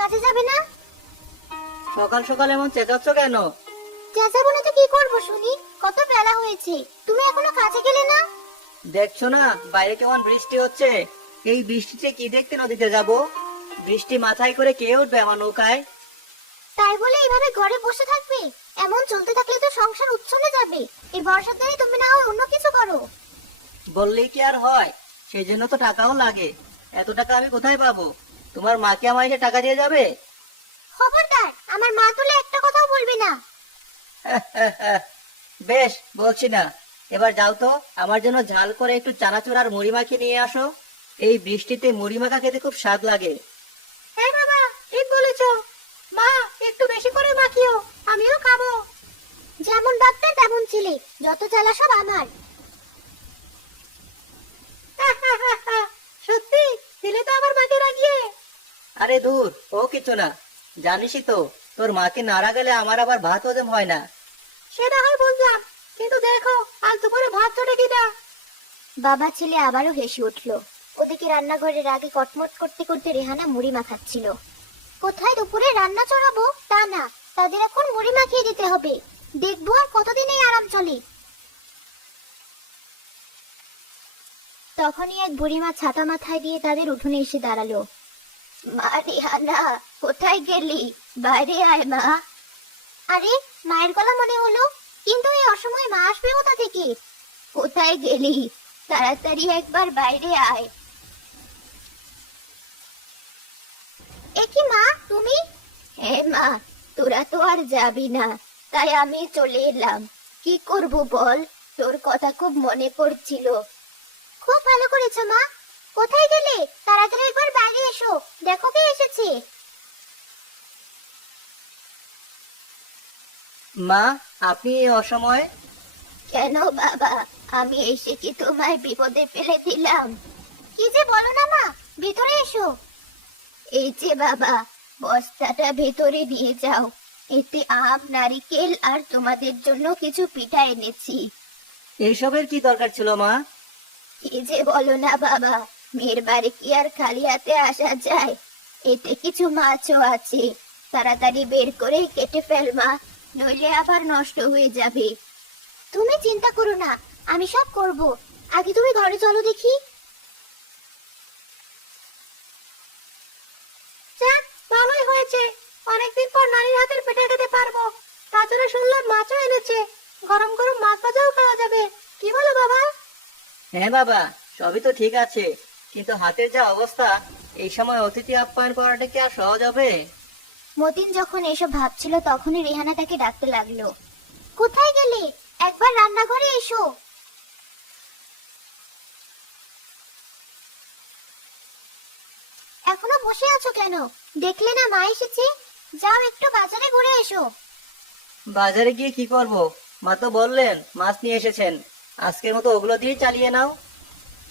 কাজে যাবে না? সকাল সকাল এমন চেঁচাচ্ছ কেন? চেঁচাবো না তো কি করবো শুনি? কত বেলা হয়েছে, তুমি এখনো কাজে গেলে না? দেখছো না বাইরে কেমন বৃষ্টি হচ্ছে? এই বৃষ্টিতে কি দেখতে নদীতে যাব? বৃষ্টি মাথায় করে কে উঠবে আমার নৌকায়? তাই বলে এইভাবে ঘরে বসে থাকবে? এমন চলতে থাকলে তো সংসার উচ্ছলে যাবে। এই বর্ষার দিনে তুমি না হয় অন্য কিছু করো। বললেই কি আর হয়? সেই জন্য তো টাকাও লাগে। এত টাকা আমি কোথায় পাবো? তোমার মাকে আমায় এসে টাকা দিয়ে যাবে? খবরদার, আমার মা তুলে একটা কথাও বলবে না। বেশ, বলছি না। এবার যাও তো, আমার জন্য ঝাল করে একটু চানাচুর আর মুড়ি মাখিয়ে নিয়ে আসো। এই বৃষ্টিতে মুড়ি মাখা খেতে খুব স্বাদ লাগে। হ্যাঁ বাবা, ঠিক বলেছো। মা, একটু বেশি করে মাখিও, আমিও খাবো। যেমন ডাক্তার তেমন ছেলে, যত জ্বালা সব আমার। সত্যি দিলে তো আমার মাকে রাগিয়ে। আরে দূর, ও কিছু না। জানিসই তো, তোর মাকে নাড়া গেলে আমার আবার ভাত হজম হয় না। সেটা হয় বুঝলাম, কিন্তু দেখো আজ দুপুরে ভাত চটে কিনা। বাবা ছেলে আবারও হেসে উঠলো। ওদিকে রান্নাঘরে রাগে কটমট করতে করতে রেহানা মুড়ি মাখাচ্ছিল। কোথায় দুপুরে রান্না চড়াবো তা না, তাদের এখন মুড়ি মাখিয়ে দিতে হবে। দেখবো আর কতদিন এই আরাম চলে। তখনই এক বুড়িমা ছাতা মাথায় দিয়ে তাদের উঠোনে এসে দাঁড়ালো। মা রেহানা, কোথায় গেলি? বাইরে আয় মা। আরে, মায়ের গলা মনে হলো, কিন্তু এই অসময়ে মা আসবে কোথা থেকে? কোথায় গেলি? তাড়াতাড়ি একবার বাইরে আয়। এ কি মা, তুমি? হ্যাঁ মা, তোরা তো আর যাবি না, তাই আমি চলে এলাম। কি করব বল, তোর কথা খুব মনে পড়ছিল। খুব ভালো করেছো মা। কোথায় গেলে? তাড়াতাড়ি একবার বাইরে এসো, দেখো কে এসেছে। মা, আপনি এই অসময়ে? কেন বাবা, আমি এসে কি তোমায় বিপদে ফেলে দিলাম? কি যে বলো না মা, ভিতরে এসো। এই যে বাবা, বস্তাটা ভেতরে নিয়ে যাও। এতে আম, নারিকেল আর তোমাদের জন্য কিছু পিঠা এনেছি। এইসবের কি দরকার ছিল মা? কি যে বলো না বাবা, মেয়ের বাড়ি কি আর খালি হাতে আসা যায়? এতে কিছু মাছও আছে, তাড়াতাড়ি বের করে কেটে ফেল মা, নইলে আবার নষ্ট হয়ে যাবে। তুমি চিন্তা করো না, আমি সব করব। আগে তুমি ঘরে চলো দেখি। যাক, ভালোই হয়েছে, অনেকদিন পর নানির হাতের পিঠা খেতে পারবো। তাছাড়া শুনলাম মাছও এনেছে, গরম গরম মাছ ভাজাও খাওয়া যাবে। কি বলো বাবা? হ্যাঁ বাবা, সবই তো ঠিক আছে, কিন্তু হাতের যা অবস্থা, এই সময় অতিথি আপ্যায়ন করাটা কি আর সহজ হবে? মতিন যখন এসব ভাবছিল তখনই রেহানা তাকে ডাকতে লাগলো। কোথায় গেলে? একবার রান্নাঘরে এসো। এখনো বসে আছো কেন? দেখলে না মা এসেছে? যাও একটু বাজারে ঘুরে এসো। বাজারে গিয়ে কি করব? মা তো বললেন মাছ নিয়ে এসেছেন, আজকের মতো ওগুলো দিয়ে চালিয়ে নাও।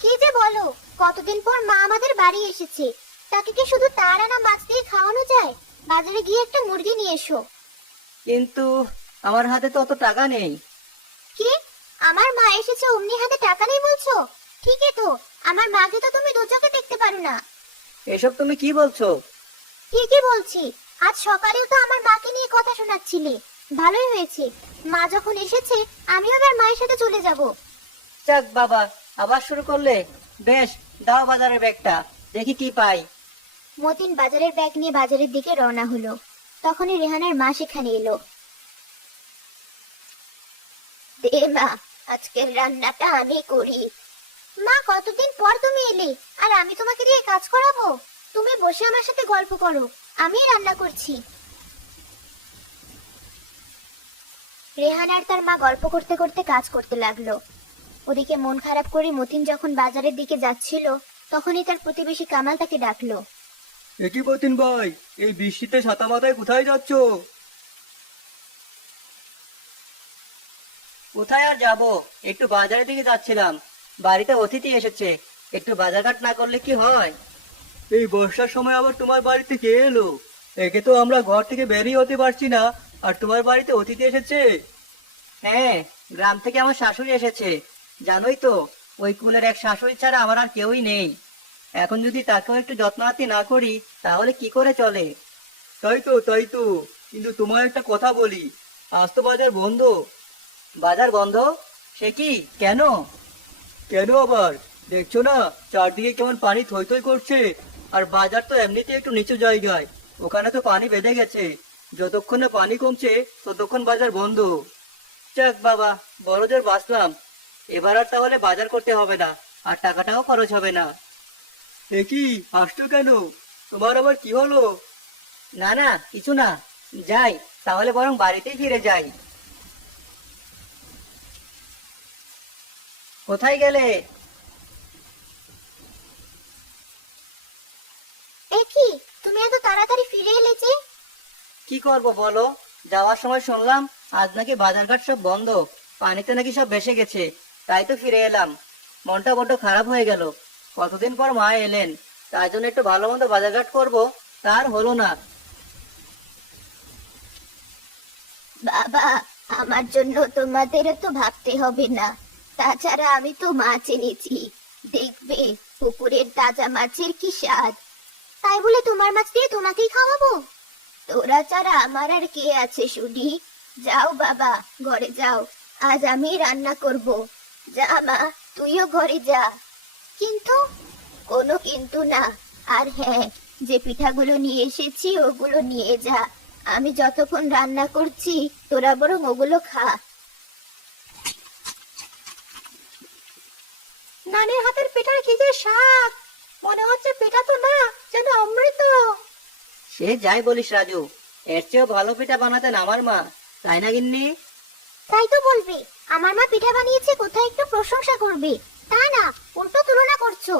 কি যে বলো, কতদিন পর মা আমাদের বাড়ি এসেছে, তাকে কি শুধু তার আনা মাছ দিয়ে খাওয়ানো যায়? বাজারে গিয়ে একটা মুরগি নিয়ে এসো। কিন্তু আমার হাতে তো অত টাকা নেই। কি? আমার মা এসেছে অমনি হাতে টাকা নেই বলছো? ঠিকই তো, আমার মাকে তো তুমি দু চোখে দেখতে পারো না। এসব তুমি কি বলছো? ঠিকই বলছি, আজ সকালেও তো আমার মাকে নিয়ে কথা শোনাচ্ছিলে। ভালোই হয়েছে, মা যখন এসেছে আমিও এবার মায়ের সাথে চলে যাব। যাক বাবা, আবার শুরু করলে। বেশ, দাও বাজারের ব্যাগটা, দেখি কি পাই। মতিন বাজারের ব্যাগ নিয়ে বাজারের দিকে রওনা হলো। তখনই রেহানার মা সেখানে এলো। দে মা, আজকের রান্নাটা আমি করি। মা, কতদিন পর তুমি এলে, আর আমি তোমাকে দিয়ে কাজ করাবো? তুমি বসে আমার সাথে গল্প করো, আমি রান্না করছি। রেহান আর তার মা গল্প করতে করতে কাজ করতে লাগলো। ওদিকে মন খারাপ করে মতিন যখন বাজারের দিকে যাচ্ছিল, তখনই তার প্রতিবেশী কামাল তাকে ডাকলো। একই মতিন ভাই, এই বৃষ্টিতে ছাতা মাথায় কোথায় যাচ্ছ? কোথায় আর যাব, একটু বাজারের দিকে যাচ্ছিলাম। বাড়িতে অতিথি এসেছে, একটু বাজারঘাট না করলে কি হয়? এই বর্ষার সময় আবার তোমার বাড়িতে কে এলো? একে তো আমরা ঘর থেকে বেরিয়ে হতে পারছি না, আর তোমার বাড়িতে অতিথি এসেছে। হ্যাঁ, গ্রাম থেকে আমার শাশুড়ি এসেছে। জানোই তো, ওই কুলের এক শাশুড়ি ছাড়া আমার আর কেউই নেই। এখন যদি তাকেও একটু যত্ন আত্তি না করি তাহলে কি করে চলে? তাই তো, কিন্তু তোমার একটা কথা বলি, আজ তো বাজার বন্ধ। বাজার বন্ধ? সে কি, কেন? কেন আবার? দেখছো না চারদিকে কেমন পানি থই থই করছে। আর বাজার তো এমনিতে একটু নিচু জায়গায়, ওখানে তো পানি বেঁধে গেছে। যতক্ষণ না পানি কমছে ততক্ষণ বাজার বন্ধ। যাক বাবা, বড়দের বাঁচলাম। এবার আর তাহলে বাজার করতে হবে না, আর টাকাটাও খরচ হবে না। এ কি, হাসছো কেন? তোমার আবার কি হলো? না না, কিছু না। যাই, তাহলে বরং বাড়িতেই ফিরে যাই। কোথায় গেলে? এ কি, তুমি এত তাড়াতাড়ি ফিরে এলে যে? কি করব বলো, যাওয়ার সময় শুনলাম আজ নাকি বাজারঘাট সব বন্ধ, পানিতে নাকি সব ভেসে গেছে। তাই তো ফিরে এলাম। মনটা বড্ড খারাপ হয়ে গেল। কতদিন পর মা এলেন, তাই জন্য একটু ভালো মন্দ বাজারঘাট করবো, তার হলো না। বাবা, আমার জন্য তোমাদের তো ভাবতে হবে না। তাছাড়া আমি তো মাছ এনেছি, দেখবে পুকুরের তাজা মাছের কি স্বাদ। তাই বলে তোমার মাছ দিয়ে তোমাকেই খাওয়াবো? তোরা ছাড়া আমার আর কে আছে শুনি? যাও বাবা, ঘরে যাও, আজ আমি রান্না করব। যা মা, তুইও ঘরে যা। কিন্তু? কোনো কিন্তু না। আর হ্যাঁ, যে পিঠাগুলো নিয়ে এসেছি ওগুলো নিয়ে যা। আমি যতক্ষণ রান্না করছি তোরা বরং ওগুলো খা। নানির হাতের পিঠার কি যে স্বাদ! মনে হচ্ছে পিঠা তো না, যেন অমৃত। সে যাই বলিস রাজু, এর চেয়েও ভালো পিঠা বানাতেন আমার মা, তাই না গিন্নি? তাই তো বলবি, আমার মা পিঠা বানিয়েছে কোথায় একটু প্রশংসা করবি, তা না উল্টো তুলনা করছো।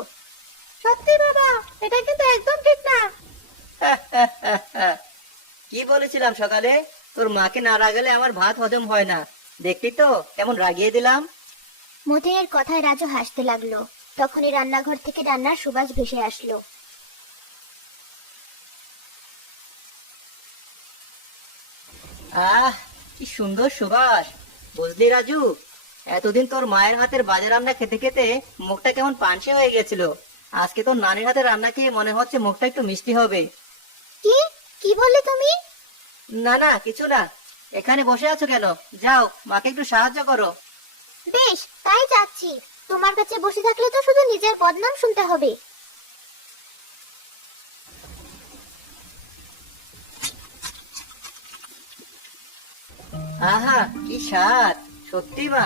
সত্যি বাবা, এটা কিন্তু একদম ঠিক না। কি বলেছিলাম সকালে, তোর মাকে না রাগালে আমার ভাত হজম হয় না। দেখলি তো কেমন রাগিয়ে দিলাম। মতিনের কথায় রাজু হাসতে লাগলো। তখনই রান্নাঘর থেকে রান্নার সুবাস ভেসে আসলো। আহ, কি সুন্দর সুবাস! বুঝলি রাজু, এতদিন তোর মায়ের হাতের বাজে রান্না খেতে খেতে মুখটা কেমন পানসে হয়ে গেছিল। আজকে তোর নানির হাতের রান্না খেয়ে মনে হচ্ছে মুখটা একটু মিষ্টি হবে। কি কি বললে তুমি? না না, কিছু না। এখানে বসে আছো কেন? যাও, মাকে একটু সাহায্য করো। বেশ, তাই যাচ্ছি। তোমার কাছে বসে থাকলে তো শুধু নিজের বদনাম শুনতে হবে। আহা, কি স্বাদ! সত্যি মা,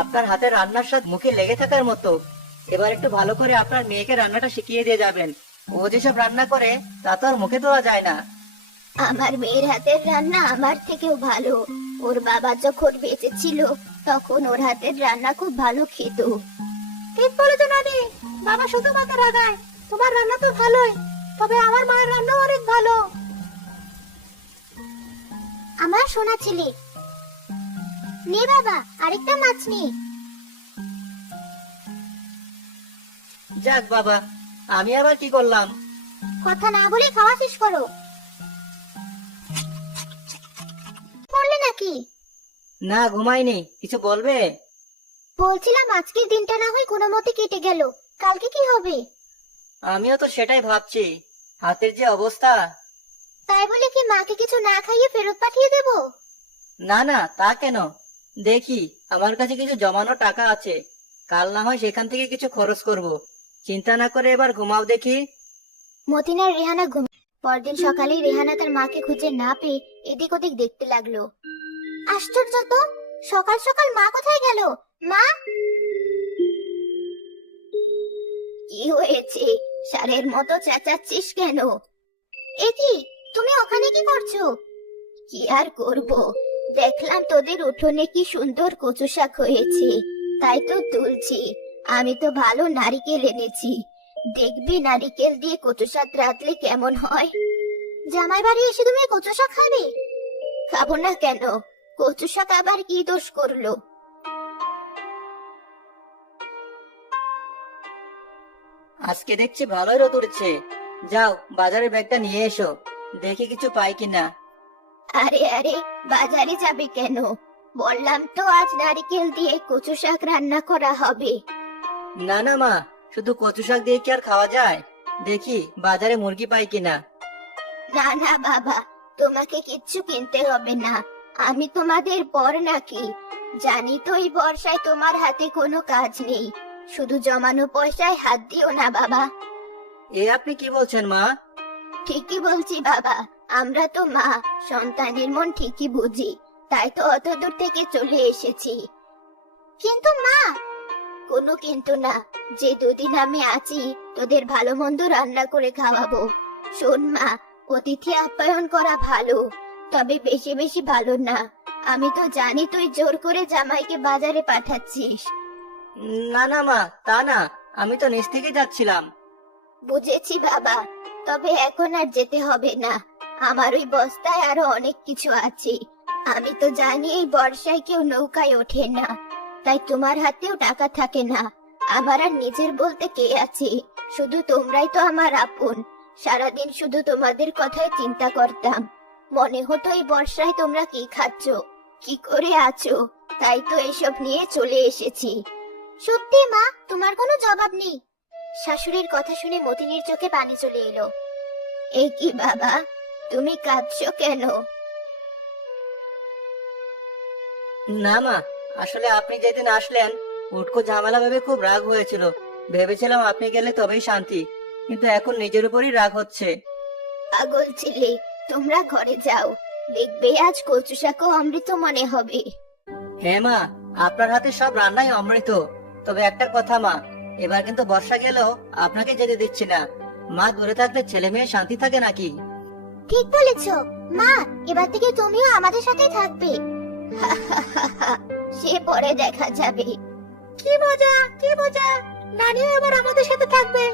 আপনার হাতের রান্নার স্বাদ মুখে লেগে থাকার মতো। এবার একটু ভালো করে আপনার মেয়েকে রান্নাটা শিখিয়ে দিয়ে যাবেন। ও যেসব রান্না করে তা তো আর মুখে তোলা যায় না। আমার মেয়ের হাতের রান্না আমার থেকেও ভালো। ওর বাবা যখন বেঁচে ছিল তখন ওর হাতের রান্না খুব ভালো খেত। ঠিক বলেছো নানি, বাবা শুধু মাকে রাগায়। তোমার রান্না তো ভালোই, তবে আমার মায়ের রান্না অনেক ভালো। আমার সোনা ছেলে, নে বাবা, আরেকটা মাছ নে। যাক বাবা, আমি আবার কি করলাম? কথা না বলে খাওয়া শেষ করো। পড়লে নাকি? না, ঘুমাইনি। কিছু বলবে? বলছিলাম আজকের দিনটা না হয় কোনো মতে কেটে গেল, কালকে কি হবে? আমিও তো সেটাই ভাবছি, হাতের যে অবস্থা। তাই বলে কি মাকে কিছু না খাইয়ে ফেরত পাঠিয়ে দেব? না না, তা কেন? দেখি, আমার কাছে কিছু জমানো টাকা আছে, কাল না হয় সেখান থেকে কিছু খরচ করব। চিন্তা না করে এবার ঘুমাও দেখি। মতিন আর রেহানা ঘুম। পরদিন সকালে রেহানা তার মাকে খুঁজে না পেয়ে এদিক ওদিক দেখতে লাগলো। আশ্চর্য তো, সকাল সকাল মা কোথায় গেল? মা! কি হয়েছে? ষাঁড়ের মতো চেঁচাচ্ছিস কেন? এ কি, তুমি ওখানে কি করছো? কি আর করব, দেখলাম তোদের উঠোনে কি সুন্দর কচু শাক হয়েছে, তাই তো তুলছি। আমি তো ভালো নারিকেল এনেছি, দেখবি নারিকেল দিয়ে কচু শাক রাঁধলে কেমন হয়। জামাই বাড়ি এসে তুমি কচু শাক খাবে? খাবো না কেন? কচু শাক আবার কি দোষ করলো? আজকে দেখছি ভালোই রোদ উঠছে। যাও, বাজারের ব্যাগটা নিয়ে এসো, দেখি কিছু পাই কিনা। আরে আরে, বাজারে যাবে কেন? বললাম তো আজ নারিকেল দিয়ে কচু শাক রান্না করা হবে। না না মা, শুধু কচু শাক দিয়ে কি আর খাওয়া যায়? দেখি বাজারে মুরগি পাই কিনা। না না বাবা, তোমাকে কিচ্ছু কিনতে হবে না। আমি তোমাদের পর নাকি? জানি তো এই বর্ষায় তোমার হাতে কোনো কাজ নেই। শুধু জমানো পয়সায় হাত দিও না বাবা। এ আপনি কি বলছেন মা? ঠিকই বলছি বাবা, আমরা তো মা, সন্তানের মন ঠিকই বুঝি। তাই তো অত দূর থেকে চলে এসেছি। কিন্তু মা, কোনো কিন্তু না। যে দুদিন আমি আছি তোদের ভালো মন্দ রান্না করে খাওয়াবো। শোন মা, অতিথি আপ্যায়ন করা ভালো, তবে বেশি বেশি ভালো না। আমি তো জানি তুই জোর করে জামাইকে বাজারে পাঠাচ্ছিস। না না মা, তা না, আমি তো নিচ থেকে যাচ্ছিলাম। বুঝেছি বাবা, তবে এখন আর যেতে হবে না। আমার ওই বস্তায় আরো অনেক কিছু আছে। আমি তো জানি এই বর্ষায় কেউ নৌকায় ওঠে না, তাই তোমার হাতেও টাকা থাকে না। আমার আর নিজের বলতে কে আছে? শুধু তোমরাই তো আমার আপন। সারাদিন শুধু তোমাদের কথাই চিন্তা করতাম। মনে হতো এই বর্ষায় তোমরা কি খাচ্ছ, কি করে আছো। তাই তো এসব নিয়ে চলে এসেছি। সত্যি মা, তোমার কোনো জবাব নেই। শাশুড়ির কথা শুনে মতিনীর চোখে পানি চলে এলো। এ কি বাবা, তুমি কাঁদছো কেন? না মা, আসলে আপনি যেদিন আসলেন উটকো ঝামেলা ভেবে খুব রাগ হয়েছিল। ভেবেছিলাম আপনি গেলে তবেই শান্তি, কিন্তু এখন নিজের উপরই রাগ হচ্ছে। পাগল ছেলে, তোমরা ঘরে যাও। দেখবে আজ কচু শাকও অমৃত মনে হবে। হ্যাঁ মা, আপনার হাতে সব রান্নাই অমৃত। তবে একটা কথা মা, এবার কিন্তু বর্ষা গেলেও আপনাকে যেতে দিচ্ছি না। মা দূরে থাকলে ছেলে মেয়ে শান্তি থাকে নাকি? ঠিক বলেছো মা, এবার থেকে তুমিও আমাদের সাথেই থাকবে। সে পরে দেখা যাবে। কি মজা, কি মজা, নানিও এবার আমাদের সাথে থাকবে।